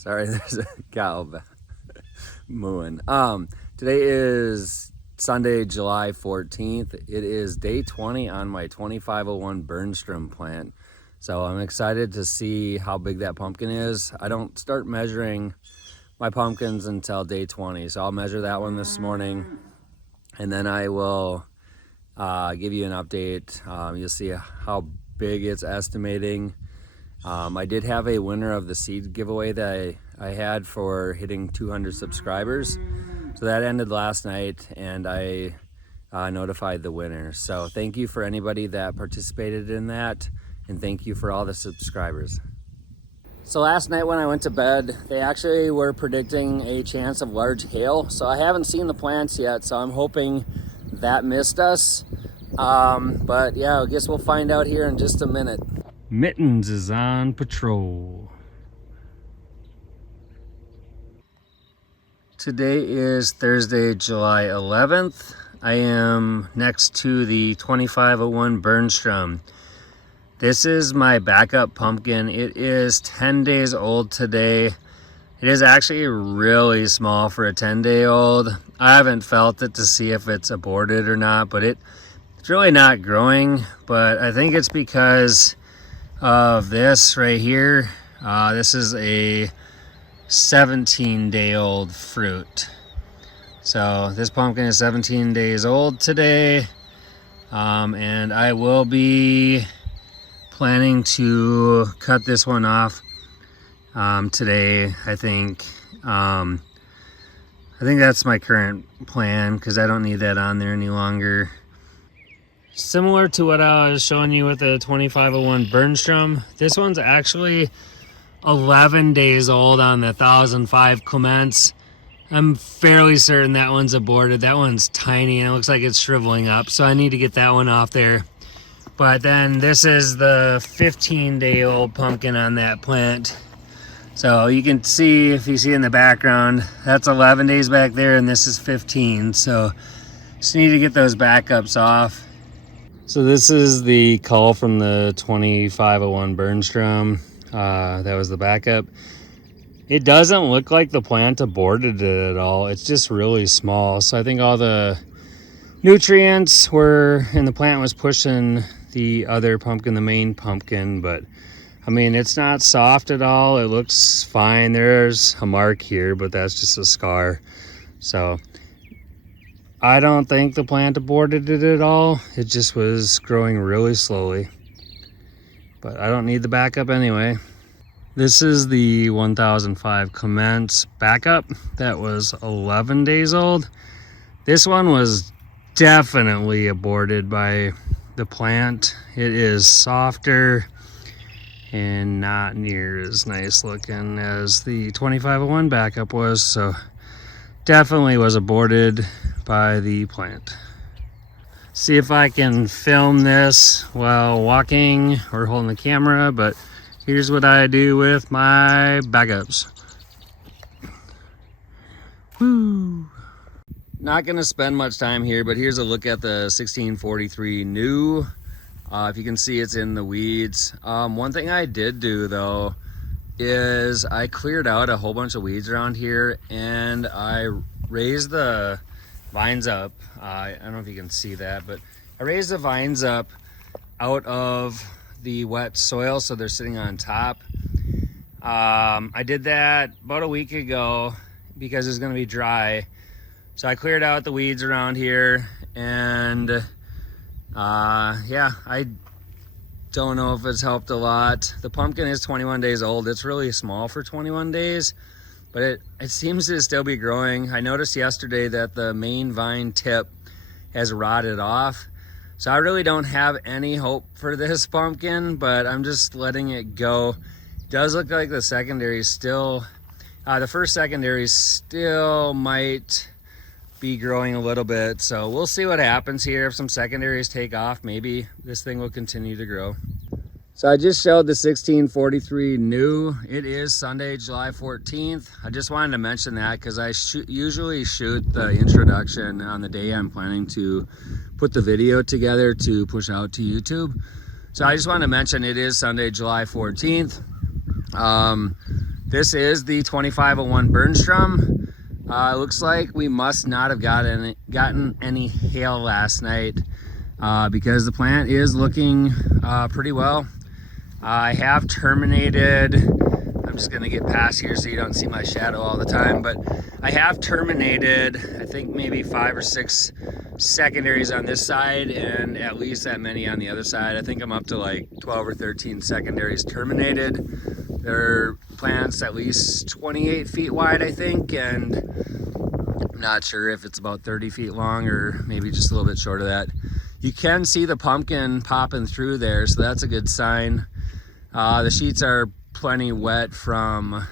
Sorry, there's a cow mooing. Today is Sunday, July 14th. It is day 20 on my 2501 Bernstrom plant. So I'm excited to see how big that pumpkin is. I don't start measuring my pumpkins until day 20. So I'll measure that one this morning, and then I will give you an update. You'll see how big it's estimating. I did have a winner of the seed giveaway that I had for hitting 200 subscribers. So that ended last night, and I notified the winner. So thank you for anybody that participated in that, and thank you for all the subscribers. So last night when I went to bed, they actually were predicting a chance of large hail. So I haven't seen the plants yet, so I'm hoping that missed us. But yeah, I guess we'll find out here in just a minute. Mittens is on patrol. Today is Thursday, July 11th. I am next to the 2501 Bernstrom. This is my backup pumpkin. It is 10 days old today. It is actually really small for a 10-day-old. I haven't felt it to see if it's aborted or not, but it's really not growing. But I think it's because of this right here. This is a 17-day-old fruit. So this pumpkin is 17 days old today, and I will be planning to cut this one off today. I think that's my current plan, because I don't need that on there any longer. Similar to what I was showing you with the 2501 Bernstrom, this one's actually 11 days old on the 1005 Clementz. I'm fairly certain that one's aborted. That one's tiny and it looks like it's shriveling up, so I need to get that one off there. But then this is the 15-day-old pumpkin on that plant. So you can see, if you see in the background, that's 11 days back there and this is 15. So just need to get those backups off. So this is the call from the 2501 Bernstrom. That was the backup. It doesn't look like the plant aborted it at all. It's just really small. So I think all the nutrients were, and the plant was pushing the other pumpkin, the main pumpkin. But I mean, it's not soft at all. It looks fine. There's a mark here, but that's just a scar. So I don't think the plant aborted it at all. It just was growing really slowly. But I don't need the backup anyway. This is the 1005 Clementz backup that was 11 days old. This one was definitely aborted by the plant. It is softer and not near as nice looking as the 2501 backup was. So definitely was aborted by the plant. See if I can film this while walking or holding the camera, but here's what I do with my backups. Woo! Not gonna spend much time here, but here's a look at the 1643 new. If you can see, it's in the weeds. One thing I did do though is I cleared out a whole bunch of weeds around here, and I raised the vines up. I don't know if you can see that, but I raised the vines up out of the wet soil so they're sitting on top. I did that about a week ago because it's going to be dry. So I cleared out the weeds around here, and yeah, I don't know if it's helped a lot. The pumpkin is 21 days old. It's really small for 21 days, but it seems to still be growing. I noticed yesterday that the main vine tip has rotted off. So I really don't have any hope for this pumpkin, but I'm just letting it go. It does look like the secondary still, the first secondary still might be growing a little bit. So we'll see what happens here. If some secondaries take off, maybe this thing will continue to grow. So I just showed the 1643 new. It is Sunday, July 14th. I just wanted to mention that because I usually shoot the introduction on the day I'm planning to put the video together to push out to YouTube. So I just wanted to mention it is Sunday, July 14th. This is the 2501 Bernstrom. It looks like we must not have gotten any hail last night because the plant is looking pretty well. I have terminated, I'm just gonna get past here so you don't see my shadow all the time, but I have terminated, I think maybe 5 or 6 secondaries on this side and at least that many on the other side. I think I'm up to like 12 or 13 secondaries terminated. They're plants at least 28 feet wide, I think, and I'm not sure if it's about 30 feet long or maybe just a little bit short of that. You can see the pumpkin popping through there, so that's a good sign. The sheets are plenty wet from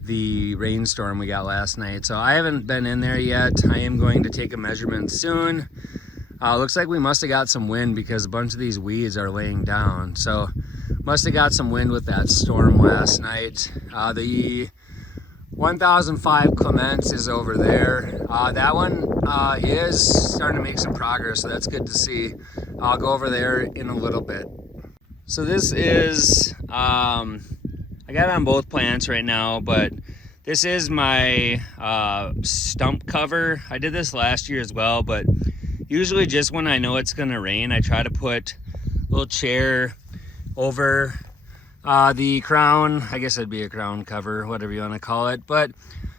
the rainstorm we got last night, so I haven't been in there yet. I am going to take a measurement soon. Looks like we must have got some wind because a bunch of these weeds are laying down, so must have got some wind with that storm last night. The 1005 Clementz is over there. That one is starting to make some progress, so that's good to see. I'll go over there in a little bit. So this is, I got it on both plants right now, but this is my stump cover. I did this last year as well, but usually just when I know it's gonna rain, I try to put a little chair over the crown. I guess it'd be a crown cover, whatever you want to call it. But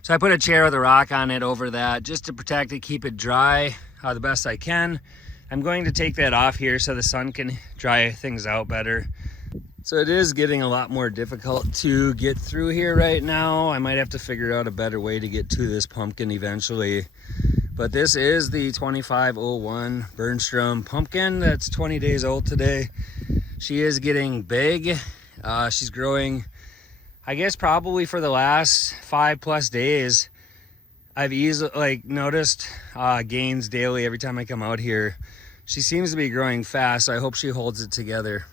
so I put a chair with a rock on it over that just to protect it, keep it dry the best I can. I'm going to take that off here so the sun can dry things out better. So it is getting a lot more difficult to get through here right now. I might have to figure out a better way to get to this pumpkin eventually. But this is the 2501 Bernstrom pumpkin that's 20 days old today. She is getting big. She's growing, I guess probably for the last 5+ days. I've easily noticed gains daily every time I come out here. She seems to be growing fast, so I hope she holds it together.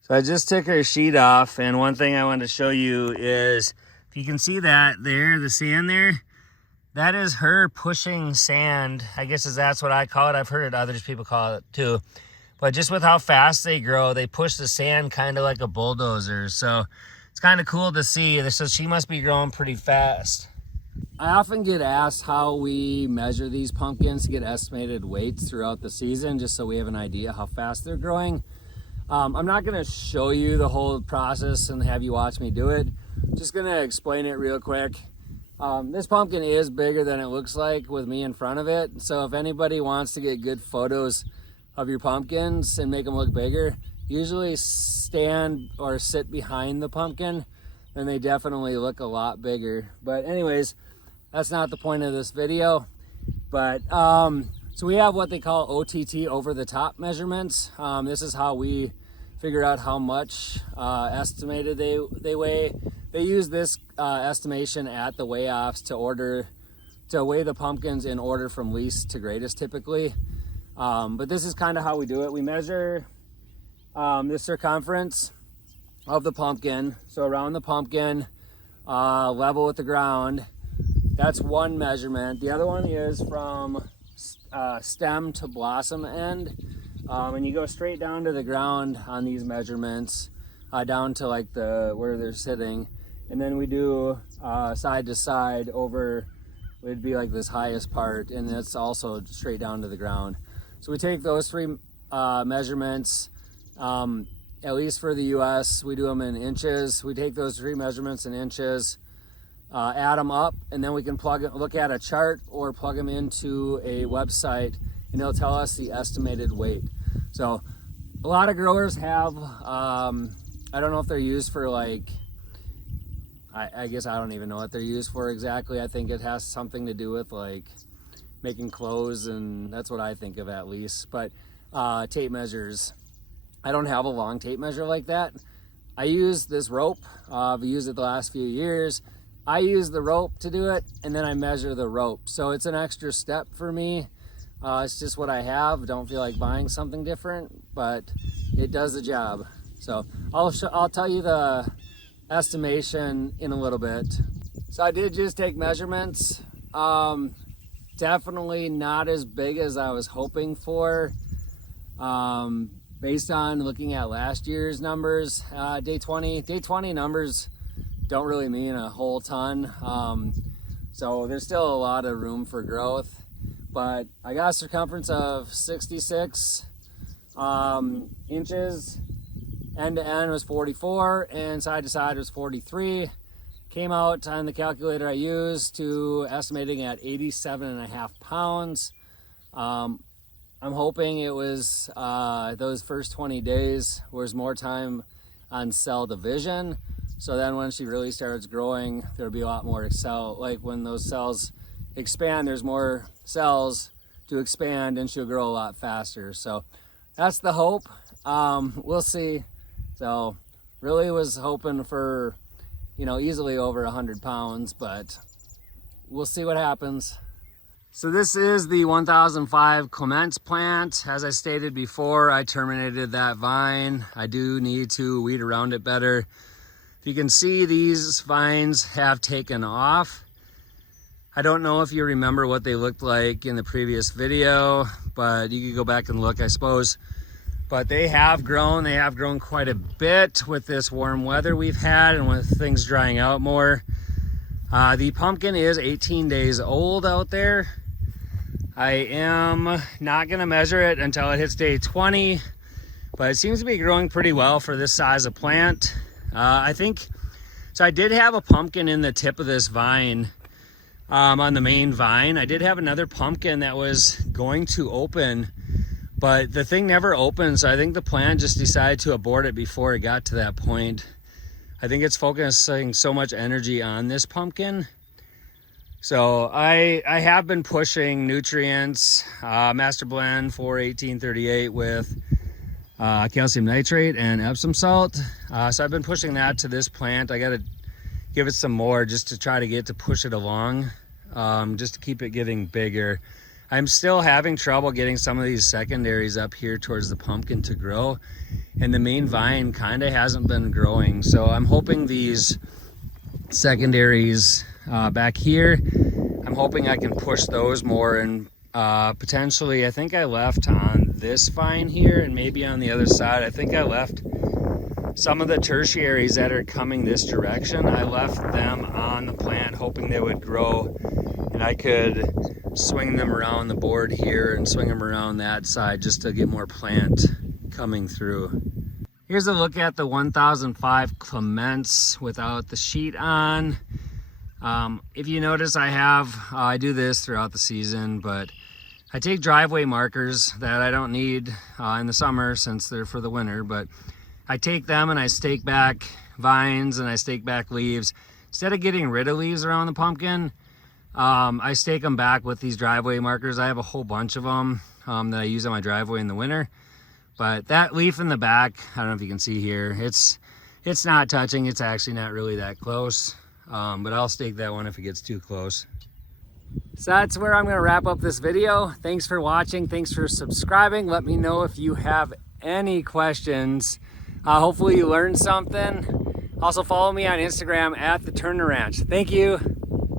So I just took her sheet off, and one thing I wanted to show you is, if you can see that there, the sand there, that is her pushing sand. I guess that's what I call it. I've heard other people call it too. But just with how fast they grow, they push the sand kind of like a bulldozer. So it's kind of cool to see. So she must be growing pretty fast. I often get asked how we measure these pumpkins to get estimated weights throughout the season, just so we have an idea how fast they're growing. I'm not going to show you the whole process and have you watch me do it. Just going to explain it real quick. This pumpkin is bigger than it looks like with me in front of it. So if anybody wants to get good photos of your pumpkins and make them look bigger, usually stand or sit behind the pumpkin, and they definitely look a lot bigger. But anyways, that's not the point of this video. But so we have what they call OTT, over the top measurements. This is how we figure out how much estimated they weigh. They use this estimation at the weigh-offs to weigh the pumpkins in order from least to greatest typically. But this is kind of how we do it. We measure the circumference of the pumpkin. So around the pumpkin, level with the ground. That's one measurement. The other one is from stem to blossom end. And you go straight down to the ground on these measurements, down to like where they're sitting. And then we do side to side over, it'd be like this highest part, and it's also straight down to the ground. So we take those 3 measurements, at least for the US, we do them in inches. We take those 3 measurements in inches, add them up, and then we can look at a chart or plug them into a website, and it'll tell us the estimated weight. So a lot of growers have, I don't know if they're used for like, I guess I don't even know what they're used for exactly. I think it has something to do with like making clothes, and that's what I think of at least. But tape measures, I don't have a long tape measure like that. I use this rope. I've used it the last few years. I use the rope to do it, and then I measure the rope. So it's an extra step for me. It's just what I have. Don't feel like buying something different, but it does the job. So I'll tell you the estimation in a little bit. So I did just take measurements. Definitely not as big as I was hoping for. Based on looking at last year's numbers, day 20 numbers don't really mean a whole ton. So there's still a lot of room for growth, but I got a circumference of 66 inches. End to end was 44 and side to side was 43. Came out on the calculator I used to estimating at 87.5 pounds. I'm hoping it was those first 20 days was more time on cell division. So then when she really starts growing, there'll be a lot more cell, like when those cells expand, there's more cells to expand and she'll grow a lot faster. So that's the hope. We'll see. So really was hoping for, you know, easily over 100 pounds, but we'll see what happens. So this is the 1005 Clementz plant. As I stated before, I terminated that vine. I do need to weed around it better. If you can see, these vines have taken off. I don't know if you remember what they looked like in the previous video, but you could go back and look, I suppose. But they have grown quite a bit with this warm weather we've had and with things drying out more. The pumpkin is 18 days old out there. I am not gonna measure it until it hits day 20, but it seems to be growing pretty well for this size of plant. I think, so I did have a pumpkin in the tip of this vine, on the main vine. I did have another pumpkin that was going to open, but the thing never opened, so I think the plant just decided to abort it before it got to that point. I think it's focusing so much energy on this pumpkin. So I have been pushing nutrients, Master Blend 4-1838 with calcium nitrate and Epsom salt. So I've been pushing that to this plant. I gotta give it some more just to try to get to push it along, just to keep it getting bigger. I'm still having trouble getting some of these secondaries up here towards the pumpkin to grow, and the main vine kind of hasn't been growing. So I'm hoping these secondaries back here, I'm hoping I can push those more, and potentially, I think I left on this vine here and maybe on the other side, I think I left some of the tertiaries that are coming this direction. I left them on the plant hoping they would grow, and I could swing them around the board here and swing them around that side just to get more plant coming through. Here's a look at the 1005 Clementz without the sheet on. If you notice, I do this throughout the season, but I take driveway markers that I don't need in the summer since they're for the winter, but I take them and I stake back vines and I stake back leaves. Instead of getting rid of leaves around the pumpkin, I stake them back with these driveway markers. I have a whole bunch of them that I use on my driveway in the winter. But that leaf in the back, I don't know if you can see here, it's not touching. It's actually not really that close, but I'll stake that one if it gets too close. So that's where I'm going to wrap up this video. Thanks for watching. Thanks for subscribing. Let me know if you have any questions. Hopefully you learned something. Also follow me on Instagram at The Turner Ranch. Thank you.